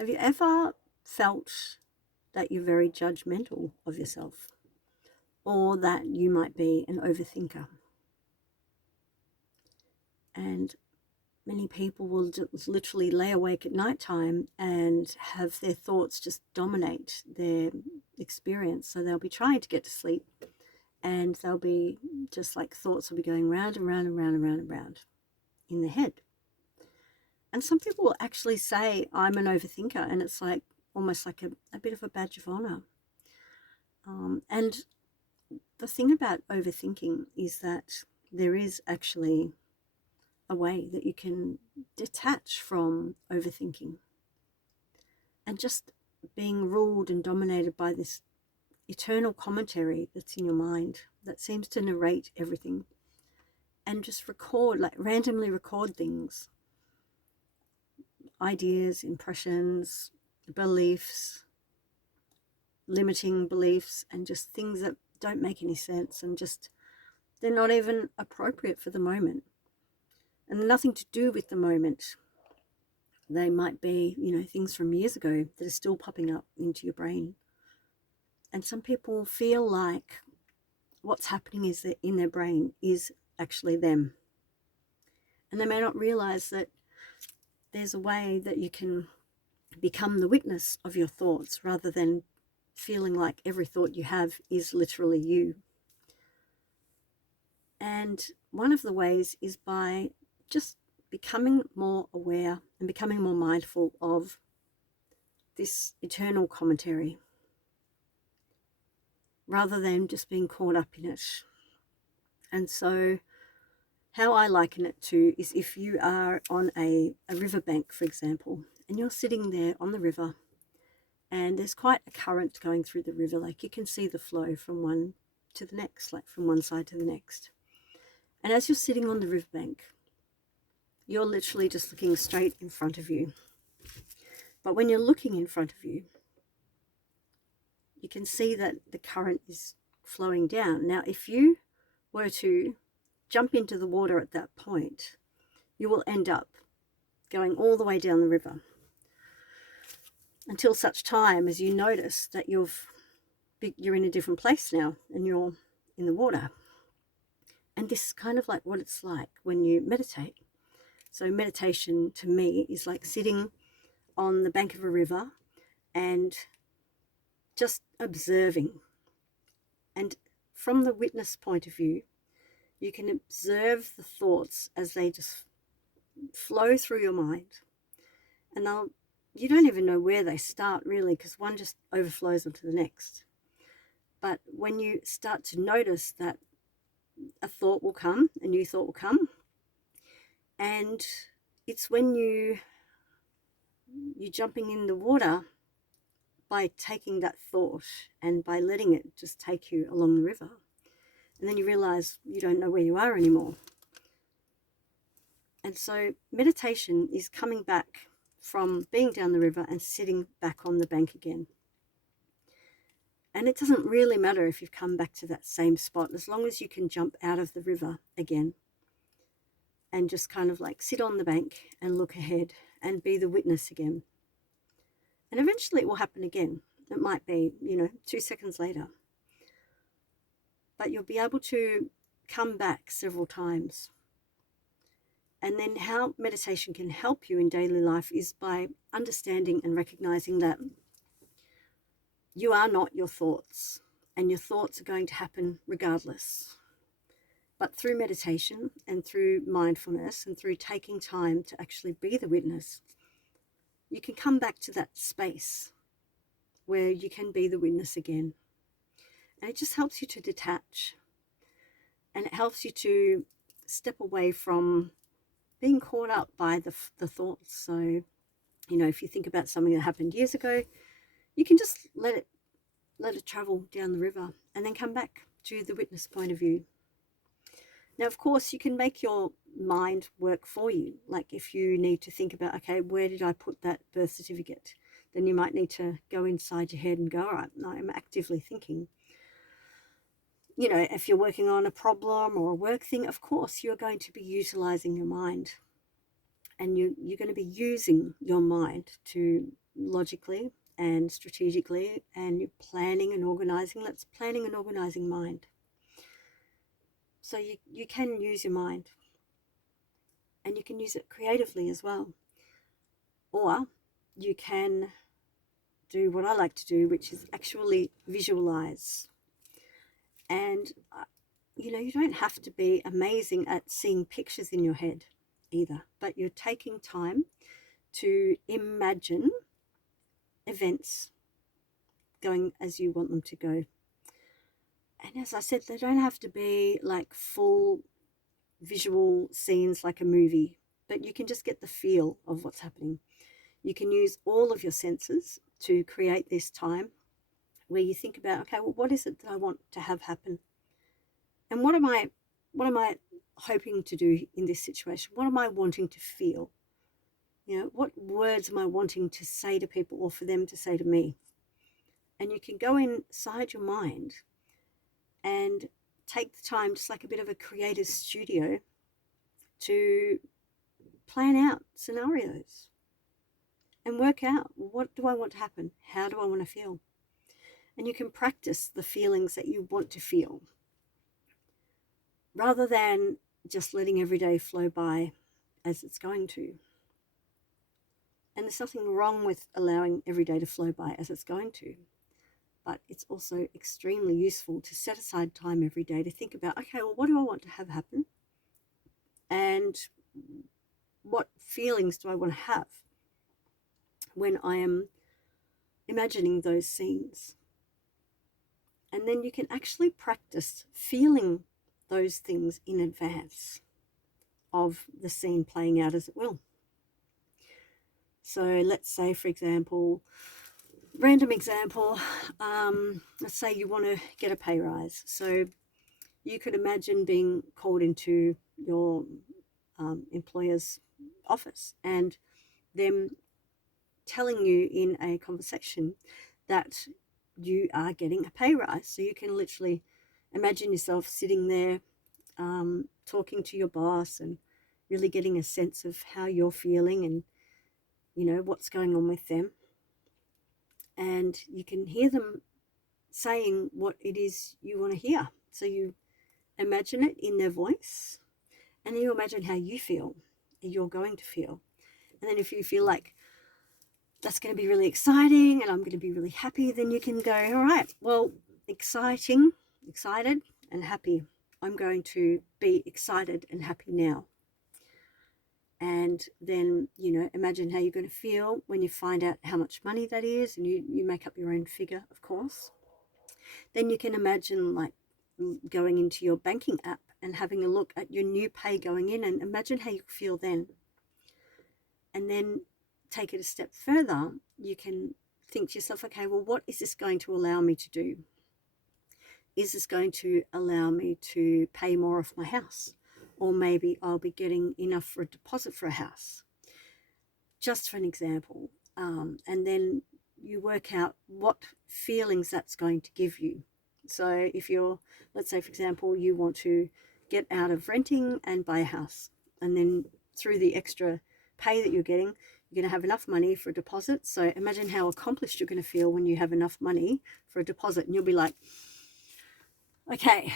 Have you ever felt that you're very judgmental of yourself, or that you might be an overthinker? And many people will just literally lay awake at night time and have their thoughts just dominate their experience. So they'll be trying to get to sleep, and they'll be just like thoughts will be going round and round and round and round and round in their head. And some people will actually say, I'm an overthinker, and it's like almost like a bit of a badge of honor. And the thing about overthinking is that there is actually a way that you can detach from overthinking and just being ruled and dominated by this eternal commentary that's in your mind that seems to narrate everything, and just record, like randomly record things, ideas, impressions, beliefs, limiting beliefs, and just things that don't make any sense, and just they're not even appropriate for the moment and nothing to do with the moment. They might be, things from years ago that are still popping up into your brain. And some people feel like what's happening is that in their brain is actually them. And they may not realize that there's a way that you can become the witness of your thoughts rather than feeling like every thought you have is literally you. And one of the ways is by just becoming more aware and becoming more mindful of this eternal commentary rather than just being caught up in it. And so how I liken it to is if you are on a riverbank, for example, and you're sitting there on the river, and there's quite a current going through the river. Like you can see the flow from one to the next, like from one side to the next. And as you're sitting on the riverbank, you're literally just looking straight in front of you. But when you're looking in front of you, you can see that the current is flowing down. Now, if you were to jump into the water at that point, you will end up going all the way down the river until such time as you notice that you're in a different place now and you're in the water. And this is kind of like what it's like when you meditate. So meditation to me is like sitting on the bank of a river and just observing. And from the witness point of view, you can observe the thoughts as they just flow through your mind. And you don't even know where they start really, because one just overflows onto the next. But when you start to notice that a thought will come, a new thought will come, and it's when you're jumping in the water by taking that thought and by letting it just take you along the river. And then you realize you don't know where you are anymore. And so meditation is coming back from being down the river and sitting back on the bank again. And it doesn't really matter if you've come back to that same spot, as long as you can jump out of the river again and just kind of like sit on the bank and look ahead and be the witness again. And eventually it will happen again. It might be, 2 seconds later. But you'll be able to come back several times. And then how meditation can help you in daily life is by understanding and recognizing that you are not your thoughts, and your thoughts are going to happen regardless. But through meditation and through mindfulness and through taking time to actually be the witness, you can come back to that space where you can be the witness again. And it just helps you to detach, and it helps you to step away from being caught up by the thoughts. So, if you think about something that happened years ago, you can just let it travel down the river and then come back to the witness point of view. Now, of course, you can make your mind work for you. Like if you need to think about, okay, where did I put that birth certificate? Then you might need to go inside your head and go, all right, no, I'm actively thinking. If you're working on a problem or a work thing, of course, you're going to be utilizing your mind. And you're going to be using your mind to logically and strategically, and you're planning and organizing. That's planning and organizing mind. So you can use your mind, and you can use it creatively as well. Or you can do what I like to do, which is actually visualize. And you don't have to be amazing at seeing pictures in your head either, but you're taking time to imagine events going as you want them to go. And as I said, they don't have to be like full visual scenes like a movie, but you can just get the feel of what's happening. You can use all of your senses to create this time where you think about, okay, well, what is it that I want to have happen? And what am I hoping to do in this situation? What am I wanting to feel? What words am I wanting to say to people or for them to say to me? And you can go inside your mind and take the time, just like a bit of a creative studio, to plan out scenarios and work out, what do I want to happen? How do I want to feel? And you can practice the feelings that you want to feel rather than just letting every day flow by as it's going to. And there's nothing wrong with allowing every day to flow by as it's going to. But it's also extremely useful to set aside time every day to think about, okay, well, what do I want to have happen? And what feelings do I want to have when I am imagining those scenes? And then you can actually practice feeling those things in advance of the scene playing out as it will. So let's say, for example, random example, let's say you want to get a pay rise. So you could imagine being called into your employer's office and them telling you in a conversation that you are getting a pay rise. So you can literally imagine yourself sitting there talking to your boss and really getting a sense of how you're feeling and what's going on with them. And you can hear them saying what it is you want to hear. So you imagine it in their voice, and then you imagine how you feel, you're going to feel. And then if you feel like that's going to be really exciting and I'm going to be really happy, then you can go, all right, well, excited and happy. I'm going to be excited and happy now. And then, imagine how you're going to feel when you find out how much money that is, and you make up your own figure, of course. Then you can imagine like going into your banking app and having a look at your new pay going in, and imagine how you feel then. And then take it a step further. You can think to yourself, okay, well, what is this going to allow me to do? Is this going to allow me to pay more off my house? Or maybe I'll be getting enough for a deposit for a house. Just for an example. And then you work out what feelings that's going to give you. So if let's say, for example, you want to get out of renting and buy a house. And then through the extra pay that you're getting, you're going to have enough money for a deposit. So imagine how accomplished you're going to feel when you have enough money for a deposit. And you'll be like, okay,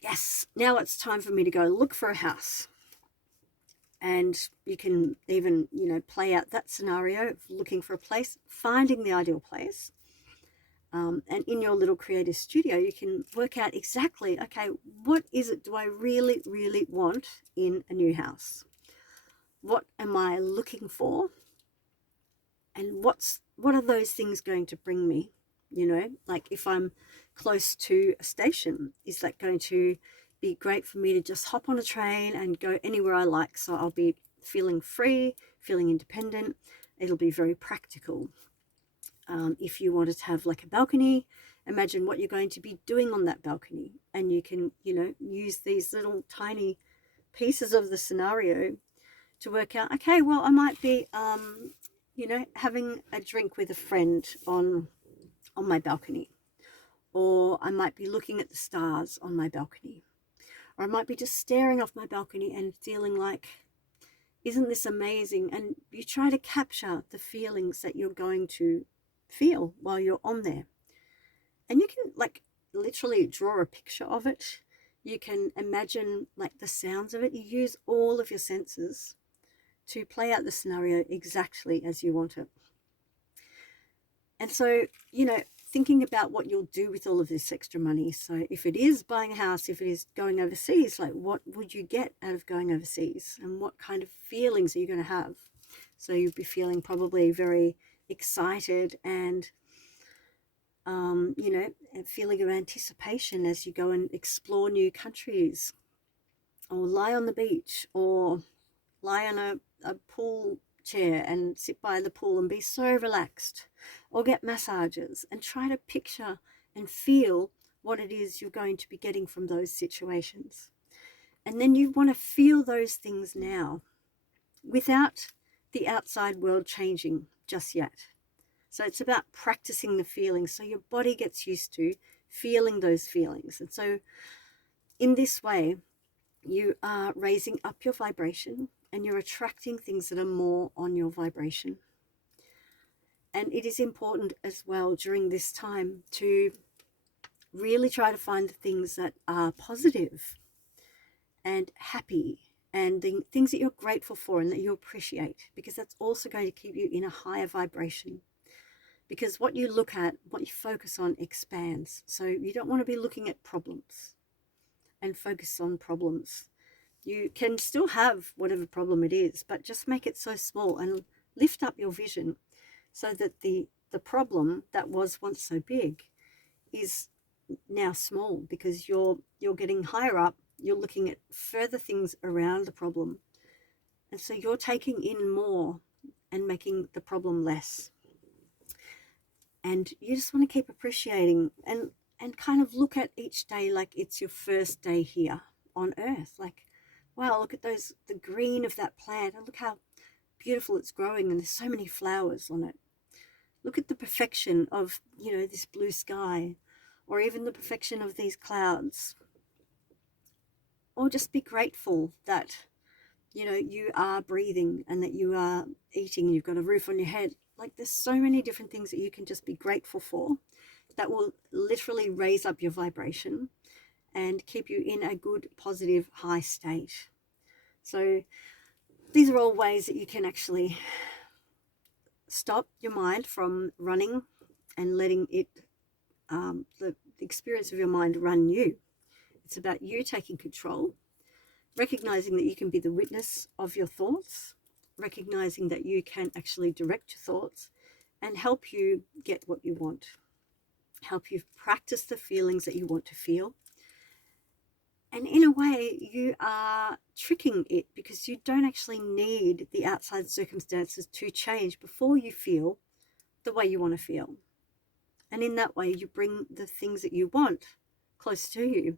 yes, now it's time for me to go look for a house. And you can even, play out that scenario of looking for a place, finding the ideal place. And in your little creative studio, you can work out exactly, okay, what is it do I really, really want in a new house? What am I looking for? And what are those things going to bring me? Like if I'm close to a station, is that going to be great for me to just hop on a train and go anywhere I like? So I'll be feeling free, feeling independent. It'll be very practical. If you wanted to have like a balcony, imagine what you're going to be doing on that balcony. And you can, use these little tiny pieces of the scenario to work out, okay, well, I might be, having a drink with a friend on my balcony. Or I might be looking at the stars on my balcony. Or I might be just staring off my balcony and feeling like Isn't this amazing? And you try to capture the feelings that you're going to feel while you're on there. And you can like literally draw a picture of it. You can imagine like the sounds of it. You use all of your senses to play out the scenario exactly as you want it. And so, thinking about what you'll do with all of this extra money. So if it is buying a house, if it is going overseas, like what would you get out of going overseas? And what kind of feelings are you going to have? So you'll be feeling probably very excited and, a feeling of anticipation as you go and explore new countries, or lie on the beach, or lie on a pool chair and sit by the pool and be so relaxed, or get massages and try to picture and feel what it is you're going to be getting from those situations. And then you want to feel those things now without the outside world changing just yet. So it's about practicing the feelings so your body gets used to feeling those feelings. And so in this way, you are raising up your vibration and you're attracting things that are more on your vibration. And it is important as well during this time to really try to find the things that are positive and happy and the things that you're grateful for and that you appreciate, because that's also going to keep you in a higher vibration. Because what you look at, what you focus on expands. So you don't want to be looking at problems and focus on problems. You can still have whatever problem it is, but just make it so small and lift up your vision so that the problem that was once so big is now small, because you're getting higher up, you're looking at further things around the problem. And so you're taking in more and making the problem less. And you just want to keep appreciating and kind of look at each day like it's your first day here on earth. Like, wow, look at the green of that plant, and look how beautiful it's growing, and there's so many flowers on it. Look at the perfection of, this blue sky, or even the perfection of these clouds. Or just be grateful that, you are breathing and that you are eating, you've got a roof on your head. Like, there's so many different things that you can just be grateful for that will literally raise up your vibration and keep you in a good, positive, high state. So these are all ways that you can actually stop your mind from running and letting it, the experience of your mind run you. It's about you taking control, recognizing that you can be the witness of your thoughts, recognizing that you can actually direct your thoughts and help you get what you want, help you practice the feelings that you want to feel. And in a way, you are tricking it, because you don't actually need the outside circumstances to change before you feel the way you want to feel. And in that way, you bring the things that you want close to you.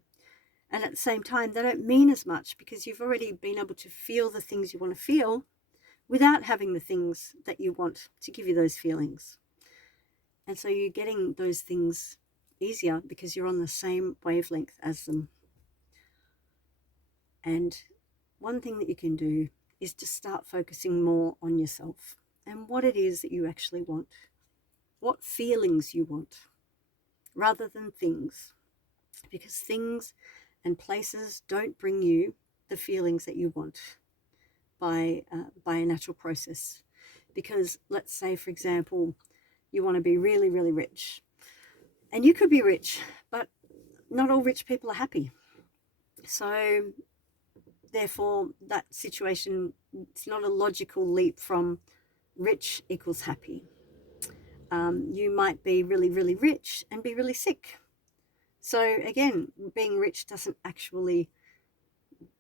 And at the same time, they don't mean as much, because you've already been able to feel the things you want to feel without having the things that you want to give you those feelings. And so you're getting those things easier because you're on the same wavelength as them. And one thing that you can do is to start focusing more on yourself and what it is that you actually want, what feelings you want, rather than things. Because things and places don't bring you the feelings that you want by a natural process. Because let's say, for example, you want to be really, really rich. And you could be rich, but not all rich people are happy. So therefore, that situation, it's not a logical leap from rich equals happy. You might be really, really rich and be really sick. So again, being rich doesn't actually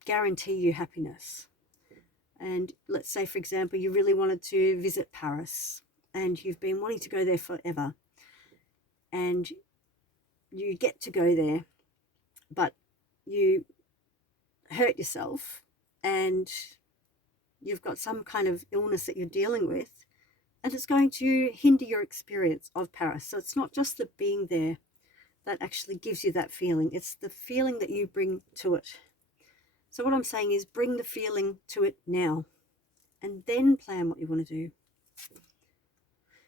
guarantee you happiness. And let's say, for example, you really wanted to visit Paris and you've been wanting to go there forever. And you get to go there, but you hurt yourself and you've got some kind of illness that you're dealing with, and it's going to hinder your experience of Paris. So it's not just the being there that actually gives you that feeling, it's the feeling that you bring to it. So what I'm saying is, bring the feeling to it now. and then plan what you want to do.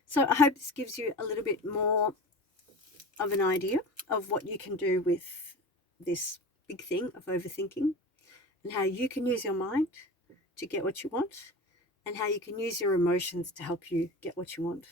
So I hope this gives you a little bit more of an idea of what you can do with this big thing of overthinking, and how you can use your mind to get what you want, and how you can use your emotions to help you get what you want.